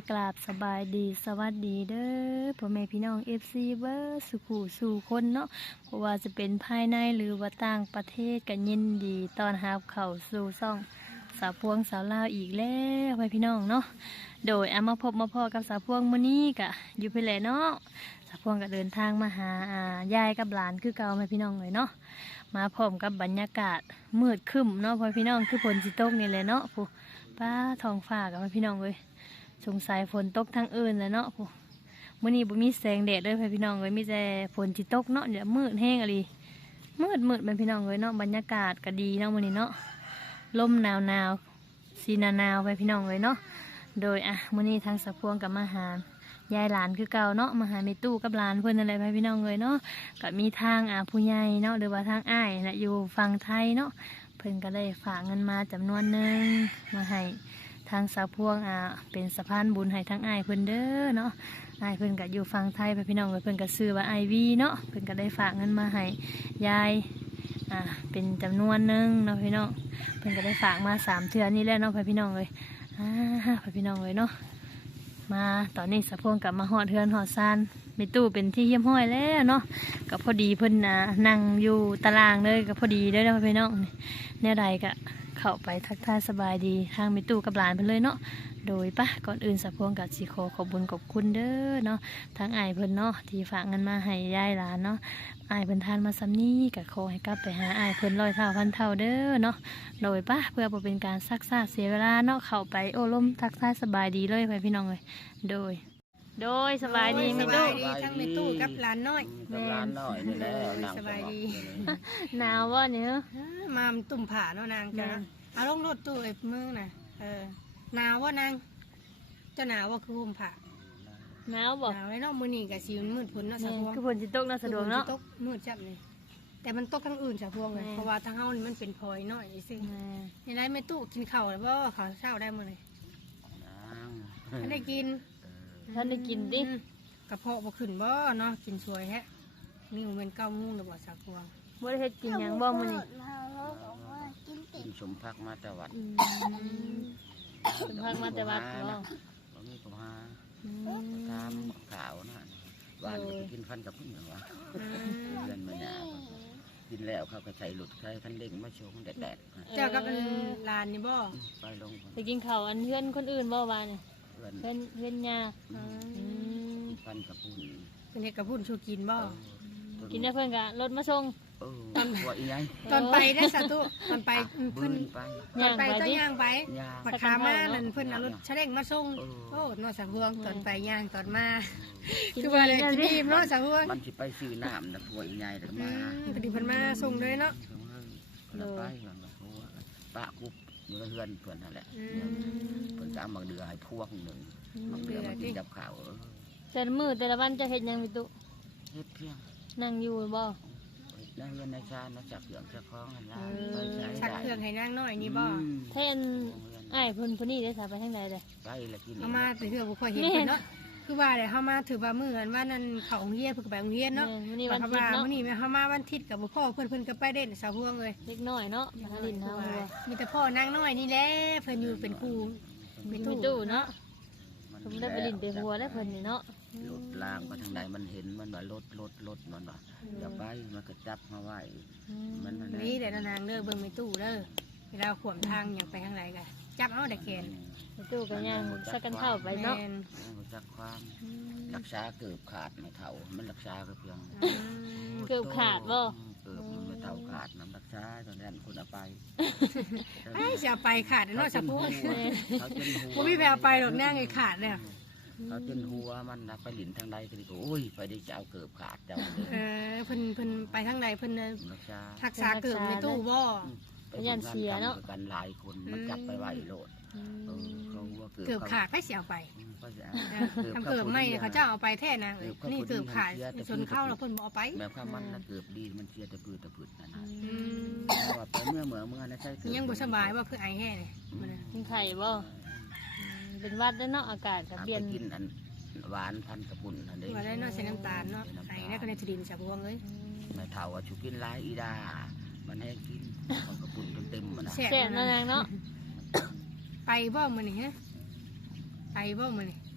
กราบสบายดีสวัสดีเด้อพ่อแม่พี่น้องFCเบอร์สุขุสู่คนเนาะเพราะว่าจะเป็นภายในหรือว่าต่างประเทศกันยินดีตอนรับเข้าสู่ซ่องสาวพวงสาวลาวอีกแล้วพ่อพี่น้องเนาะโดยมาพบมาพ่อกับสาวพวงมื้อนี้กะอยู่พี่แหละเนาะสาวพวงก็เดินทางมาหายายกับหลานคือเก่าพ่อพี่น้องเลยเนาะมาพร้อมกับบรรยากาศมืดครึ้มเนาะพ่อพี่น้องคือฝนสิตกนี่แหละเนาะผู้ป้าท้องฟ้ากับพ่อพี่น้องเลยสงสัยฝนตกทางอื่นแล้วเนาะผู้มื้อนี้บ่มีแสงแดดเลยพ่อพี่น้องเลยมีแต่ฝนสิตกเนาะเดี๋ยวมืดแห้งอะไรมืดพ่อพี่น้องเลยเนาะบรรยากาศก็ดีเนาะมื้อนี้เนาะลมหนาวสีหนาวพ่อพี่น้องเลยเนาะโดยมื้อนี้ทางสะพวงกับมาหายายหลานคือเก่าเนาะมาหาแม่ตู้กับหลานเพิ่นอะไรพ่อพี่น้องเลยเนาะก็มีทางผู้ใหญ่เนาะหรือว่าทางอ้ายน่ะอยู่ฝั่งไทยเนาะเพิ่นก็ได้ฝากเงินมาจำนวนหนึงมาให้ทางสาวพวงเป็นสะพานบุญให้ทั้งอ้ายเพิ่นเด้อเนาะอ้ายเพิ่นก็อยู่ฝั่งไทยพ่อพี่น้องเลยเพิ่นก็ซื้อว่าIVเนาะเพิ่นก็ได้ฝากเงินมาให้ยายเป็นจำนวนหนึงเนาะพี่น้องเพิ่นก็ได้ฝากมา3 เทื่อนี่แหละเนาะพ่อพี่น้องเลยพ่อพี่น้องเลยเนาะมาตอนนี้สะพวงกลับมาหอดเทือนหอดซานมีตู้เป็นที่เยี่ยมห้อยแล้วเนาะก็พอดีเพิ่นนั่งอยู่ตารางเลยก็พอดีเลยนะพี่น้องเนี่ยใดก็เข้าไปทักทายสบายดีทางมีตู้กับหลานเพิ่นเลยเนาะโดยก่อนอื่นสะพวงกับสิขอบุญขอบคุณเด้อเนาะทางอ้ายเพิ่นเนาะที่ฝากเงินมาให้ยายหลานเนาะอ้ายเพิ่นทานมาซ้ำนี้ก็ขอให้กลับไปหาอ้ายเพิ่น100 เท่าพันเท่าเด้อเนาะโดยเพื่อบ่เป็นการซักซ่าเสียเวลาเนาะเข้าไปโอ้ล้มทักทายสบายดีเลยพี่น้องเลยโดยสบายดีมีตู้ทั้งมีตู้กับหลานน้อยกับร้านน้อยนี่แหละนั่งสบายดีหนาววะเนี่ยมามตุ่มผ่าเนาะนางจ้ะเอาลงรถตู้ไอ้มือน่ะหนาวว่านางเจ้าหนาวว่าคือห่มผ้าหนาวบอกหนาวไอ้เนาะมื้อนี้ก็สิมืดฝนเนาะสะพวงคือฝนจิตกน่าสะดวกเนาะตกมืดจับเลยแต่มันตกทั้งอื่นสะพวงเลยเพราะว่าทางเฮานี่มันเป็นพลอยน้อยซินี่ได้ไม่ตู้กินข้าวแล้วบ่ข้าวเช้าได้มื้อนี้ไม่ได้กินท่านได้กินดิกระเพาะบ่ขึ้นบ่เนาะกินสวยแฮะนี่มัน9 โมงแล้วบ่สะพวงบ่ได้เฮ็ดกินหยังบ่มื้อนี้กินสมพักมาแต่วัดเป็นพักมาแต่วัดบ่บ่มีก็มาตามข่าวนะบ้านก็ไปกินฟันกับพึ่งเหรอวะเพื่อนมาหนากินแล้วเขาก็ใส่หลุดใส่คันเด้งมาชงแดดเจ้ากับหลานนี่บ่ไปลงไปกินข้าวอันเพื่อนคนอื่นบ่ว่าเนี่ยเพื่อนเพื่อนยาฟันกับพุ่นเป็นเฮ็ดกับพุ่นชูกินบ่กินได้เพื่อนก็รถมาส่งว่าอีไงตอนไปได้สาธุตอนไปบืเพิ่นนไปตอนไปเจ้าย่างไปยาปัดขามานั่นเพิ่นเอารถชะเล้งมาส่งโอ้นอสะพวงตอนไปย่างตอนมาคือว่าเลยกินอิ่มเนาะสะพวงมันสิไปซื้อน้ำนะว่าอีไงแต่มาพอดีเพิ่นมาส่งเลยเนาะแล้วไปก่อนนะเพราะว่าป้ากุ๊บอยู่กับเพื่อนเพื่อนนั่นแหละเพื่อนจะเอามาเดือให้พวกหนึ่งมาเดือมากินกับข้าวแต่ละมื้อแต่ละวันจะเฮ็ดหยังพี่ตุเฮ็ดเพียงนั่งอยู่บ่นักเรียนในชาตินักจับเหลืองจับคล้องกันละชักเครื่องให้นางน้อยนี่บ่แทนอ้ายเพิ่นผู้นี้ได้สาไปทางใดเด้อไปละกินเอามาแต่เทื่อบ่ค่อยเห็นเพิ่นเนาะคือว่าเดี๋ยวเฮามาถือว่ามื้อนั้นว่านั้นเข้าโรงเรียนเพิ่นก็ไปโรงเรียนเนาะมื้อนี้วันอาทิตว่าย์เนาะมื้อนี้เฮามาวันอาทิตย์กับบ่พ่อเพิ่นก็ไปเด่นสะพวงเลยเล็กน้อยเนาะมาลินเฮาบ่มีแต่พ่อนางน้อยนี่แหละเพิ่นอยู่เป็นครูมีตู้เนาะผมได้ไปลินไปหัวแล้วเพิ่นนี่เนาะรถล่างไปทางไหนมันเห็นมันว่ารถมันว่าอย่าไปมันก็จับมาไว้มันนี่เดี๋ยวนางเด้อเบิ่งในตู้เด้อเวลาขวมทางอย่างไปทางไหนกันจับเอาแต่แขนมีตู้ก็ย่างสักกันเข้าไปเนาะแม่นจักความรักษาเกือบขาดไม่เท่ามันรักษาก็เพียงเกือบขาดบ่เกือบไม่เท่าขาดน้ำรักษาตอนนั้นคนเอาไปไอ้จะเอาไปขาดเนาะสะพูดเขาเป็นหัวบ่มีแววไปหรอกนางไอ้ขาดเนี่ยเขาเป็นหัวมันนะไปหลินทางใดก็ดีโอ้ยไปได้จะเอาเกือบขาดเจ้าเลยเพิ่นไปทางไหนเพิ่นรักษารักษาเกิดในตู้บ่ไปกันหลายคนมันจับไปไหวโลดเขาว่าเกิดขาดให้เสียไปก็จะทำเกิดไม่เขาเจ้าเอาไปแท้นะนี่เกิดขาดชนเข้าแล้วเพิ่นบ่เอาไปแบบข้ามันเกือบดีมันเสียแต่พืชนั่นนะว่าไปเมื่อนะใช่ยังบ่สบายว่าคือไอแห้เนี่ยกินไข่บ่เป็นวัดแล้วเนาะอากาศก็เปลี่ยนกินอันหวานพันกระปุ่นอันนี้ว่าได้เนาะใส่น้ำตาลเนาะไอแล้วก็ในทดินสะพวงเลยไม่เท่าว่าชูกินหลายอีดามันให้กินกระปุ่นเต็มมันนะแซ่บเนาะนางเนาะไปบ่มื้อนี้ฮะไปบ่มื้อนี้ไ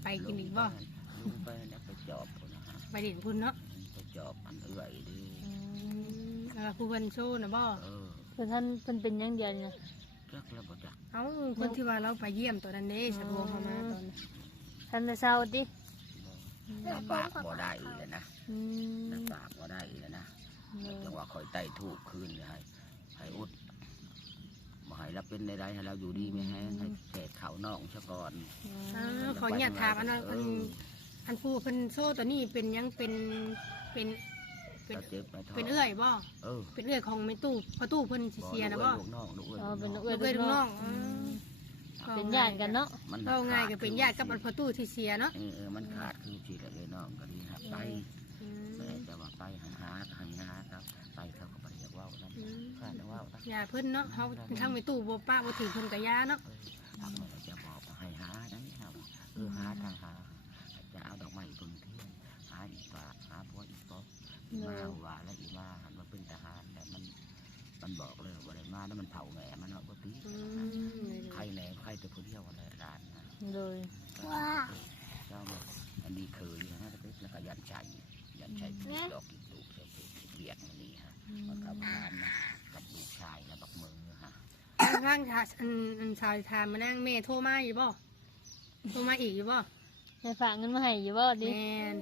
ไปกินอีกบ่ลุงไปแล้วไปจอบพุ่นนะฮะไปเด่นพุ่นเนาะไปจอบอันเอื่อยดิแล้วก็ผู้เพิ่นโชว์นะบ่เพิ่นท่านเพิ่นเป็นอย่างเดียวนี่นะจักแล้วบ่จักเอ้าคนที่ว่าเราไปเยี่ยมตัวนั้นเด้สะพวงเข้ามาตอนนั้นท่านได้เศร้าดิน้ำปากบ่ได้เลยนะอืมน้ำปากบ่ได้เลยนะจังว่าคอยไต่ถูกคืนให้อุดบ่ให้เราเป็นใดๆให้เราอยู่ดีไม่แห้งให้แขกเขานอกซะก่อนขออนุญาตถามอันนั้นอันผู้เพิ่นโซ่ตัวนี้เป็นยังเป็นเป็นเราเจ็บไปท้อเป็นเอื้อยบ่เออเป็นเอื้อยของแม่ตู้พอตู้เพิ่นสิเสียนะบ่ลูกน้องลูกเอ้ยอ๋อเป็นลูกเอื้เอ้อย ยลูลูกกน้น้ออง งเป็นญาติกันเนาะเราง่ายก็เป็นญาติกับอันพอตู้ที่เสียเนาะมันขาดคือสิเลยน้องก็ดีครับไปแต่ว่าไปหาครับไปเขาก็ไปอยากว่าวนั่นขาดว่าวนะอย่าเพิ่นเนาะเฮาทั้งแม่ตู้บ่ป้าบ่ถือเพิ่นก็ยาเนาะทำอะไรจะบอกให้หาได้ครับหาทางหาจะเอาดอกไม้ต้นเทียนหาอีกว่าหาพวกอีกป๊อกมาว่าแล้วอีมาหันมาเป็นทหารแต่มันบอกเลยว่าอะไรมาแล้วมันเผาแหน่มันเอาปกติใครแหน่ใครแต่คนเดียวอะไรร้านนะโดยเจ้าบอกอันนี้เคยนะแล้วก็ยันใจดอกอีกลูกเบียดมันนี่ฮะมันกับงานนะกับลูกชายแล้วบักมือฮะร่างอันชาวทานมานั่งแม่โทรมาอยู่บ่โทรมาอีกอยู่บ่ให้ฝากเงินมาให้อยู่บ่ดิแม่น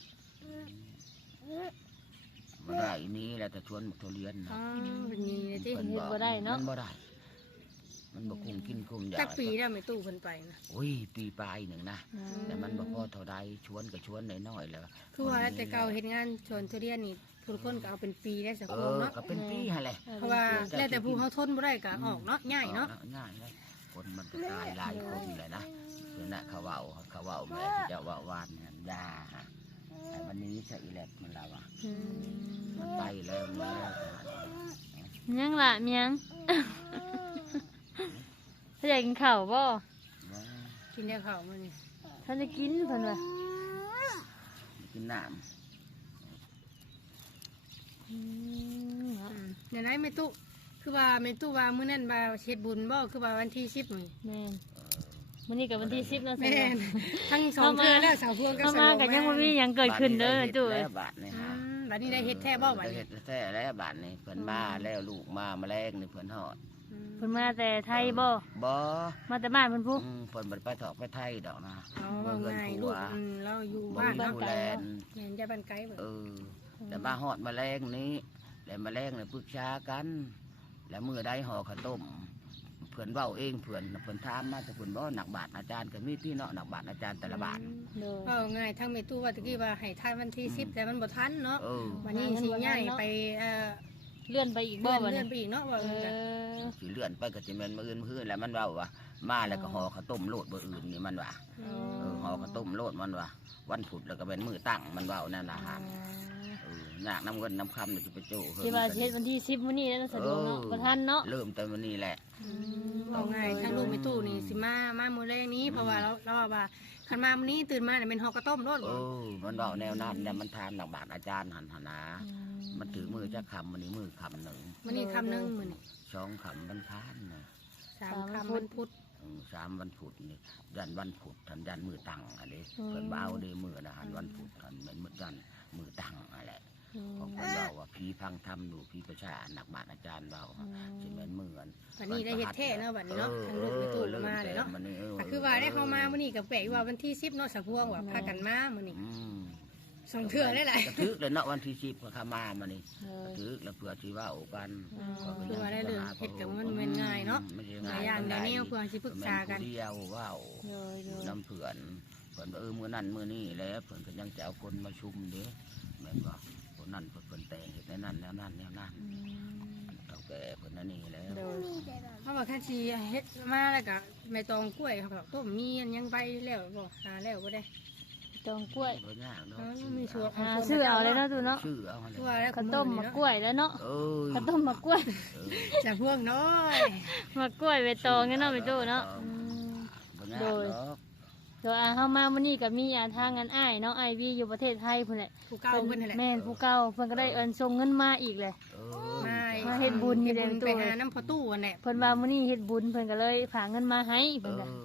มันได้นี้แล้วแต่ชวนมาเรียนนะอ๋อเป็นนี่เลยติมันบ่ได้มันบอกคุมกินคุมยาจักปีแล้วแม่ตู้เพิ่นไปนะโอ้ยปีปลายหนึ่งนะแต่มันบอกพ่อเท่าใดชวนก็ชวนน้อยๆแล้วคือว่าแต่เก่าเฮ็ดงานชวนทุเรียนนี่ผู้คนก็เอาเป็นปีได้สักเอคนอเนาะก็เป็นปีฮะแหละเพราะว่าแล้วแต่ผู้เขาทนบ่ได้ก็ออกเนาะง่ายเนาะง่ายเลยคนมันก็ตายหลายคนเลยนะเพื่อนน่ะเขาเว้าแม่เจ้าว่าวานเนี่ยยาฮะแต่วันนี้ใช่อีแลกมันเราอ่ะมันไปแล้วเนี่ยยังล่ะเมียง ถ้าอยากกินข้าวบ่กินได้ข้าวมื้อนี้ท่านจะกินเพิ่นว่ากินน้เดี๋ยวนั้นแม่ตู้คือว่าแม่ตู้ว่ามื้อนั้นว่าเฮ็ดบุญบ่คือว่าวันที่10นี่แม่นมื้อนี้ก็วันที่10แล้วแม่นทั้งสองเทื่อแล้วสาวพวงกับเข้าสาวมาก็ยังบ่มีหยังำเกิดขึ้นเด้อจุ้ยแล้วบาทนี่ฮะบัดนี้ได้เฮ็ดแท้บ่บัดได้นี้เฮ็ดแท้แล้วบาทนี่เพิ่นมาแล้วลูกมาแมลงนี่เพิ่นฮอดเพิ่นมาแต่ไทยบ่บ่มาแต่บ้านเพิ่นพุเพิ่นบ่ไปถอกไปไทยดอกนะอ๋อว่าง่ายลูกเราอยู่บ้านบ่เนาะมีผู้แลนแม่นจะบ้านไกลบ่แต่มาฮอดแมลงนี้แล้วแมลงเนี่ยปรึกษากัน แล้วมื้อใดห่อข้าวต้มเพิ่นเว้าเองเพิ่นถามมาแต่เพิ่นบ่หนักบาทอาจารย์ก็มีที่เนาะหนักบาทอาจารย์แต่ละบาทโดยว่าง่ายทั้งแม่ตู้ว่าตะกี้ว่าให้ทานวันที่10แต่มันบ่ทันเนาะเออวันนี้สิย้ายไปเลื่อนไปอีกบ่บัดเลื่นี้อนไปอีกเนาะว่าเอกันอสิเลื่อนไปก็สิแม่นมื้ออื่นแล้วมันเว้าว่ามาแล้วก็ห่อข้าวต้มโลดบ่อื่นนี่มันว่าห่อข้าวต้มโลดมันว่าวันพุธแล้วก็เป็นมื้อตั้งมันเว้านั่นล่ะฮะยากน้ำเงินน้ำคำนี่สิไปโจ้เฮ็ดที่ว่าเฮ็ดวันที่10มื้อนี้แล้วสะดวกเนาะบ่ทันเนาะเริ่มแต่วันนี้แหละว่าง่ายทั้งลูกแม่ตู้นี่สิมามื้อแรกนี้เพราะว่าเราว่าคันมามื้อนี้ตื่นมาเนี่ยเป็นฮอกกระต้มโลดบ่มันเว้าแนวนั้นเนี่ยมันทานหนักบาทอาจารย์หันหนา มันถือมือจะคำมันนี่มือคำหนึ่งมื้อนี้คำนึงมื้อนี้สองคำมันค้านนะ 3คำวันพุธ 3วันพุธนี่ยันวันพุธทันยันมือตังอะไรเพิ่นบ่เอาเด้มือนะหันวันพุธทันเหมือนมือยันมือตังอะไรของคนเราว่าพี่พังทำดูพี่ประชาหนักบาทอาจารย์เราจะเหมือนเหมือนวันนี้ได้เฮ็ดแท้เนาะบัดนี้เนาะทั้งลูกแม่ตู้มาเลยเนาะคือว่าได้เข้ามามื้อนี้ก็แปลกว่าวันที่10เนาะสะพวงว่าพากันมามื้อนี้สองเทื่อได้หลายกระทึกเลยเนาะวันที่10ก็เข้ามามานี่กระทึกแล้วเผื่อสิว่าโอกันคือว่าได้เรื่องเฮ็ดกับมันง่ายเนาะหลายอย่างเดี๋ยวนี้เพื่อสิปรึกษากันเดียวว้าวน้ำเผื่อนเผื่อนมื้อนั้นมื้อนี้แล้วเผื่อนก็ยังจะเอาคนมาชุมเด้แม่นว่าคนนั้นเผื่อนแต่งเฮ็ดในนั้นแล้วนั่นแล้วนั่นเฒ่าแก่เผื่อนนั่นนี่แล้วเพราะว่าคันสิเฮ็ดมาแล้วก็ไม่ต้องกล้วยเขาก็ต้มมีอันยังใบแล้วบ่หาแล้วบ่ได้ตองกล้วยบ่ยากเนาะมีชัวหาซื้อเอาเลยเนาะตูเนาะชื่อเอาเลยตัวแล้วข้าวต้มมะกล้วยแล้วเนาะเอ้ยข้าวต้มมะกล้วยจะพวกน้อยมะกล้วยใบตองเนาะไปตู้เนาะบ่ยากดอกโดยเฮามามื้อนี้ก็มีทางงานอ้ายเนาะอ้ายวีอยู่ประเทศไทยพุ่นแหละผู้เก่าเพิ่นนั่นแหละแม่นผู้เก่าเพิ่นก็ได้ส่งเงินมาอีกเลย มาเฮ็ดบุญอยู่เด้อไปหาน้ำพอตู้อันแหละเพิ่นว่ามื้อนี้เฮ็ดบุญเพิ่นก็เลยฝากเงินมาให้เอเพิ่นก็อ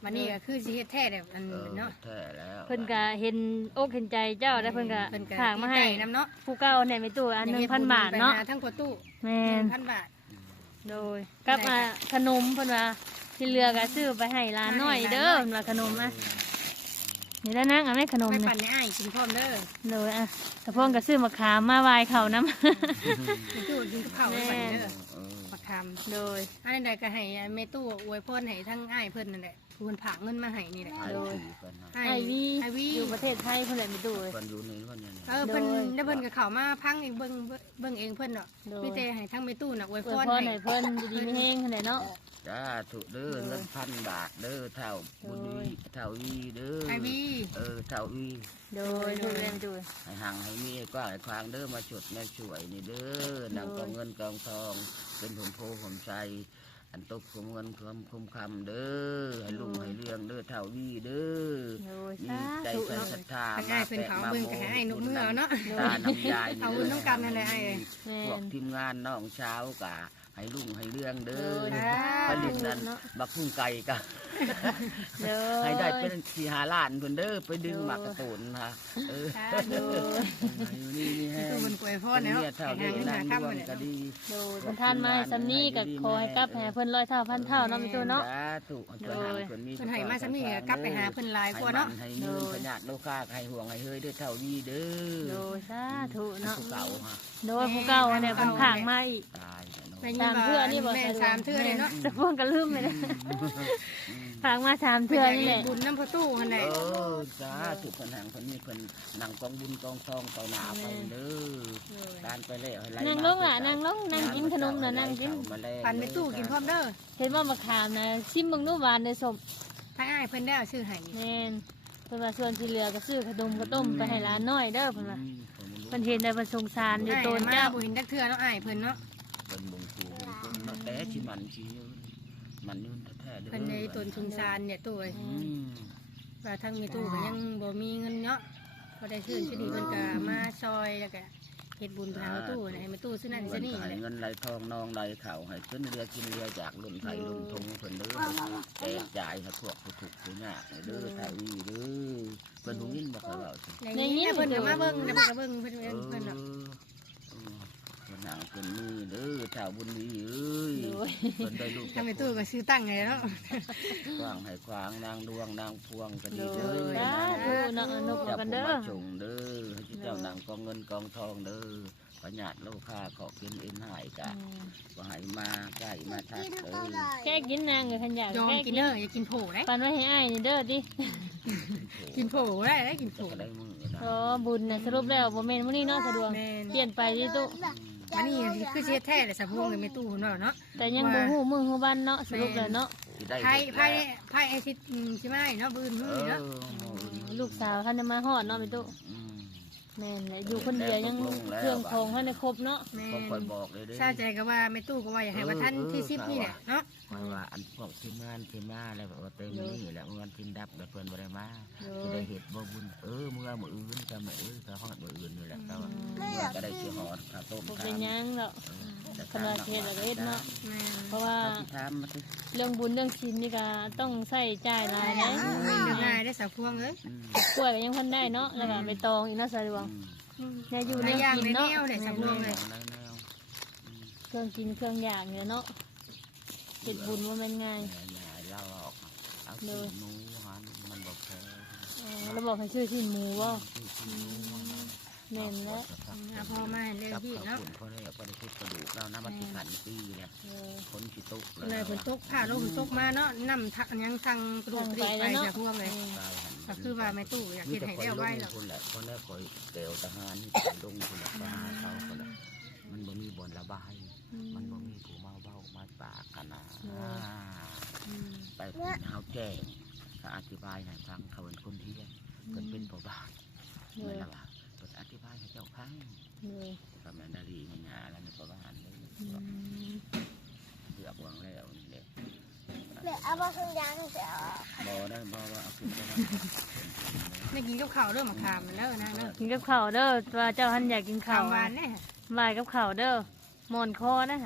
วันนี้ก็คือสิเฮ็ดแท้แบบอันเนาะแท้แล้วเพิ่นก็เห็นอกเห็นใจเจ้าได้เพิ่นก็ฝากมาให้นำเนาะผู้เก่าเนี่ยไม่ตู้อัน 1,000 บาทเนาะทั้งประตูแม่น 1,000 บาทโดยกับขนมเพิ่นว่าที่เหลือก็ซื้อไปให้หลานน้อยเด้อเพิ่นว่าขนมอ่ะนี่ได้นางเอาไหมขนมไปนี่ปั่นให้อ้ายกินพร้อมเด้อโดยอ่ะกระพงก็ซื้อมะขามมาไหว้เขานำกินตู้กินกับข้าวไปปั่นเด้อประคำโดยอันนั้นใดก็ให้แม่ตู้อวยพรให้ทั้งอ้ายเพิ่นนั่นแหละผู้เพิ่นฝากเงินมาให้นี่แหละไอ้โดยที่เพิ่นไอวีไอวีอยู่ประเทศไทยเพิ่นแหละไม่ตู้เลยเพิ่นอยู่นี่เพิ่นเนี่ยเพิ่นโดยได้เพิ่นก็เข้ามาพังเองเบิ่งเองเพิ่นเนาะโดยมีแต่ให้ทั้งแม่ตู้น่ะอวยอพวยรพรให้ให้เพิ่นดีๆมีแฮงเพิ่นแหละเนาะจ้าถูกเด้อเงิน1,000 บาทเด้อเท่าบุญวีเท่าวีเด้อไอวีเท่าวีโดยถูกเลยไม่ตู้ให้หังให้มีให้กว้างให้ควางเด้อมาฉุดแม่ช่วยนี่เด้อนำกองเงินกองทอง เป็นผมโพผมใจอันตกคุมเงินคุมคำเด้อให้ลุงให้เรื่องเด้อเท่าวีเด้อโดยมีสาใจธุใส่เนาะศรัทธาทั้งอ้ายเพิ่นเขาเบิ่งก็ให้อ้ายนกมือเอาเนาะตาน้ำยายเอาบุญน้ำกันนั่นแหละไอ้แม่พวกนทีมงานน้องเช้ากะให้ลุงให้เรื่องเด้โดอยสาธุประเด็นนั้นบักพุ่งไก่กะโดยให้ได้เป็นสี่หาล้านเพิ่นเด้อไปดึงหมากกระตุนค่ะสาโดธุยอยู่นี่นี่แม่ฮะตู้เพิ่นอวยพรเนี่เนาะยเท่าให้นี้หาเงินนั่หาง ค่ำร่วมนั่นแหก็ละดีโดยท่านมาให้ซำนี้ก็ขอให้กลับให้เพิ่น100 เท่าพันเท่าเนาะไม่ตู้เนาะถูกโดยเพิ่นให้มาซะมีก็กลับไปหาเพิ่นหลายกว่าเนาะให้มือพญาติโลกาให้ห่วงให้เฮ้ยเด้อเท่าวีเด้โดอยสาธุเนาะผู้เก่าฮะโดยผู้เก่าเนี่ยเพิ่นผางมาอีกตายแล้วเนาะแม่ยินว่าแม่สามเทื่อเลยเนาะจะพ่วงกันลืมเลยนะผางมา3 เทื่เทื่ออนี่แหละบุญน้ำพระตู้หั่นแหละจ้าถูกคนหางคนนี้คนนั่งกองบุญกองทองเต่าหนาไปเด้อการไปแล้วให้ไล่นั่งลงล่ะนั่งลงนั่งกินขนมน่ะนั่งกินปั่นไปตู้กินพร้อมเด้อเห็นว่ามะขามนะชิมเบิ่งดูหวานเด้อสมถ้าอ้ายเพิ่นได้เอาชื่อให้แม่นเพิ่นว่าส่วนที่เหลือก็ซื้อขนมข้าวต้มไปให้หลานน้อยเด้อเพิ่นว่าเพิ่นเห็นได้เพิ่นสงสารอยู่อ้ายโตนมาเจ้าบ่เห็นจักเทื่อเนาะอ้ายเพิ่นเนาะเป็นบงคูมันแต่ชิมันชีมันยืนแท้ๆเด้อเพิ่นในตนชุมซานเนี่ยตู้เอ้ยว่าทั้งมีตู้ก็ยังบ่มีเงินเนาะก็ได้ชื่นชื่อดีเพิ่นก็มาซอยแล้วก็เฮ็ดบุญทางตู้น่ะให้มาตู้ซื้อนั่นซื้อนี่ให้แหละเงินไหลทองนองไหลเข่าให้ขึ้นเรือกินเรือจากลุ่นไทยลุ่นทงเพิ่นเด้อแจกจ่ายให้พวกผู้ถูกผู้ยากเด้อไทยวีเด้อเพิ่นบ่ยินบ่เคยเว้าสิอย่างนี้เพิ่นก็มาเบิ่งแล้วเพิ่นก็เบิ่งเพิ่นเพิ่นเนาะคนหนังคนนี้เด้อชาวบุญนี้เอ้ยคนได้ลูกทางในตู้ก็ซื้อตั้งไงเนาะกว้างให้ขวางนางดวงนางพวงก็ดีโดเด้ยอสาธุเนาะอนุเจ้ากันผู้เด้อมาชงเด้อให้เจ้านางกองเงินกองทองเด้อพญาติโลกาขอกินเอ็นหายกะว่าให้มาใกล้มาทักเด้อแค่กินนางก็ขันอยากยอมแค่กิกินนเด้ออย่ากินโผได้ปันไว้ให้อ้ายนี่เด้อติกินโผได้กินโผจะก็ได้มือนะอ๋อบุญน่ะสรุปแล้วบ่แม่นมื้อนี้เนาะสะดวกแม่นเปลี่ยนไปที่ตุอันนี้คือเช็ดแท้เลยสะพวงเลยไม่ตู้เนาะเนาะแต่ยังบ่ฮู้มื้อฮู้วันเนาะสรุปแล้วเนาะที่ได้ไพ่เห็ดไพ่แล้วไพ่ไอทิศใช่ไหมเนาะบืนมือเนาะลูกสาวคันได้มาฮอดเนาะพี่ตุอืมแม่นแหละอยู่คนเดียวยังเครื่องของคันได้ครบเนาะแม่ผมคอยบอกเลยเด้อทราบใจก็ว่าไม่ตู้ก็ว่าอยากให้ว่าท่านที่ซิปนี่แหละเนาะหมายว่าอันพวกทีมงานทีมมาอะไรแบบว่าเต็มนี่แหละเงินทีมดับแบบเพิ่นบ่ได้มาโดจะยได้เห็ดบ่บุญมื้อมื้ออื่นก็มื้อก็ฮอดมื้ออื่นนี่แหละแต่ว่ามื้อก็ได้สิฮอดข้าวต้มบ่ข้าเป็นหยังดอก ขนาดเฮ็ดแล้วก็เฮ็ดเนาะแม่เพราะว่าถามมาสิเรื่องบุญเรื่องศีลนี่ก็ต้องใช้จ่ายหลายนะเรื่องง่ายได้สะพวงเลยกล้วยก็ยังพันได้เนาะแล้วก็ใบตองอีกเนาะสะดวกเนี่ยอยู่ในย่างกินในแนเนาะวได้สะพวงเลยเครื่องกินเครื่องอย่างเนี่ยเนาะเฮ็ดบุญว่าแม่นง่ายเล่าออกเอาสิหนูหันมันบ่แพ้แล้วบอกให้ชื่อชิ้นหมูว่าแม่นแล้วพอมาเรื่องที่เนาะเพราะได้พอได้คิดกระดูกเราน้ำมันสิขันปีเนี่ยคนสิตกเลยฝนตกผ่าลมตกมาเนาะน้ำทักยังทางกระดูกกระดิกไปสะพวงเลยก็คือว่าไม่ตู้อยากเห็นให้ได้ไว้หรอกคนแหละคนแรกคอยเกลทหารลงคนละทหารเขาคนละมันบ่มีบนระบายมันบ่มีผู้มาเบ้ามาปากขนาดไปเฮาแจ้งเขาอธิบายให้ฟังเขาเป็นคนเที่ยงเป็นพ่อบ้านเหมือนละว่าอธิบายให้เจ้าฟังก็แม่นาลีมันหาแล้วในพ่อบ้านเลยเลือกวางแล้วนี่เด็กเอามาขึ้นยางเสียบ่ได้บ่ว่าเอาขึ้นไปไม่กินกับข้าวเรื่องมะขามมันเด้อนะเด้อกินกับข้าวเด้อว่าเจ้าหันอยากกินข้าข้าว วหวานเนี่ยบายกับข้าวเด้อหมอนคอนะฮะ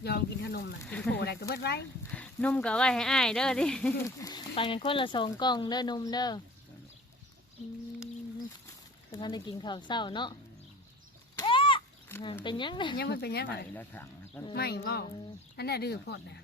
ยอมกินขนมน่ะกินโผล่อะไรก็เบิดไว้นมก็เอาไว้ให้อ้ายเด้อดิ ไปกันคนละ2กล่องเด้อนมเด้อก็ท่านได้กินข้าวเช้าเนาะเป็นยังนะยังมันเป็นยังไงไปแล้วถังก็ไม่บ่อันนั้นดื้อโพดนะ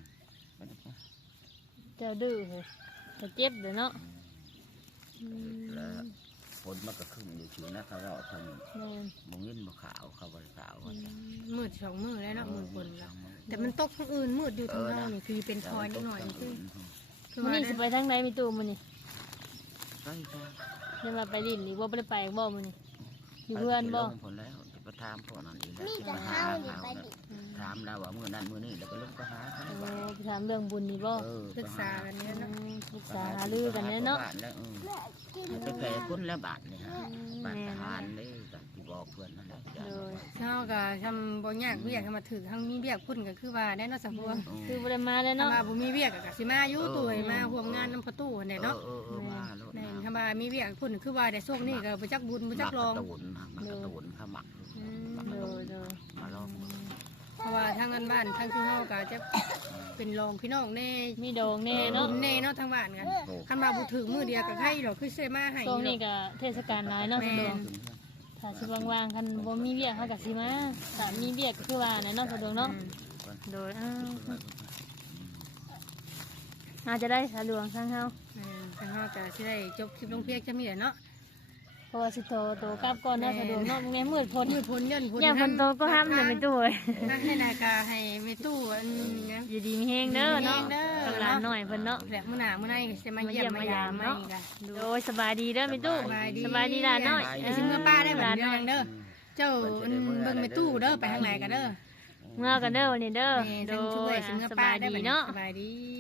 เจ้าดื้อเหรอจะเจ็บเด้อเนาะแล้วผลมันก็ขึ้นอยู่ที่นะเขาเราทำแม่นมงยินบ่ขาวเขาบริขาวมืด2 มื้อแล้วเนาะมืดฝนแล้วแต่มันตกทางอื่นมืดอยู่ทางเรานี่คือเป็นพลอยนิดหน่อยนี่คือมื้อว่านี้สิไปทางไหนมีตู้มื้อนี้ใช่ใช่เดี๋ยวมาไปดินหรือว่าบ่ได้ไปบ่มื้อนี้อยู่เพื่อนบ่ผลแล้วจะไปถามพวกนั้นอีกแล้วนี่จะเข้าหรือไปดิถามแล้วว่ามือนั้นมือนี้แล้วก็ลงก็หาเขาโอ้ไปถามเรื่องบุญนี่บ่ปรึกษากันเนี่ยเนาะปรึกษาหารือกันเนี่ยเนาะไปแก่คนแล้วบาทนี่ฮะบาททหารเลยกับที่บอกเพื่อนนั่นแหละโดยเช้าก็ทำบ่ยากเวียกให้มาถึงทั้งมีเวียกพุ่นก็คือว่าได้เนาะสังพวงคือบ่ได้มาเลยถ้าเนาะมาบ่มีเวียกก็สิมาอยู่ตัวมาร่วมงานนำประตูเนี่ยเนาะมาโลดแม่นถ้าว่ามีเวียกพุ่นคือว่าได้โชคนี่ก็บ่จักบุญบ่จักรองมันกระตูนข้าหมักโดยโดยมาลองเพราะว่าทางบ้านทางที่เฮาก็จะเป็นรองพี่น้องแน่มีดองแน่เนาะบุญแน่เนาะทางบ้านกันคันมาบ่ถึงมื้อเดียวก็ใครดอกคือสิมาให้ช่วงนี้ก็เทศกาลหลายเนาะสะดวกถ้าสิว่างๆคันบ่มีเวียกเฮาก็สิมาถ้ามีเวียกก็คือว่าแน่เนาะสะดวกเนาะโดยอาจจะได้สะดวกทางเฮาทางเฮาก็สิได้จบคลิปลงเพียงจังนี้แหละเนาะเพราะว่าสิโตกลับก่อนเนาะสะดวกเนาะแม่มืดพ้นมือพ้นเงินพ้นอย่างคนโตก็ห้ามอย่าไปตู้เอ้ยให้นากาให้แม่ตู้อันนี้อยู่ดีมีแฮงเด้อเนาะมีแฮงเด้อกับหลานหน่อยเพิ่นเนาะแหละมื้อหน้ามื้อในสิมาเยี่ยมมายามเนาะโดยสบายดีเด้อแม่ตู้สบายดีหลานน้อยไอ้สิเมื่อป้าได้เหมือนเดิมเด้อเจ้าเบิ่งแม่ตู้เด้อไปทางไหนกันเด้อเมื่อกันเด้อวันนี้เด้อแม่โดทั้งช่วยยสิเมื่อสป้าบายได้ดีบัดนี้เนาะสบายดี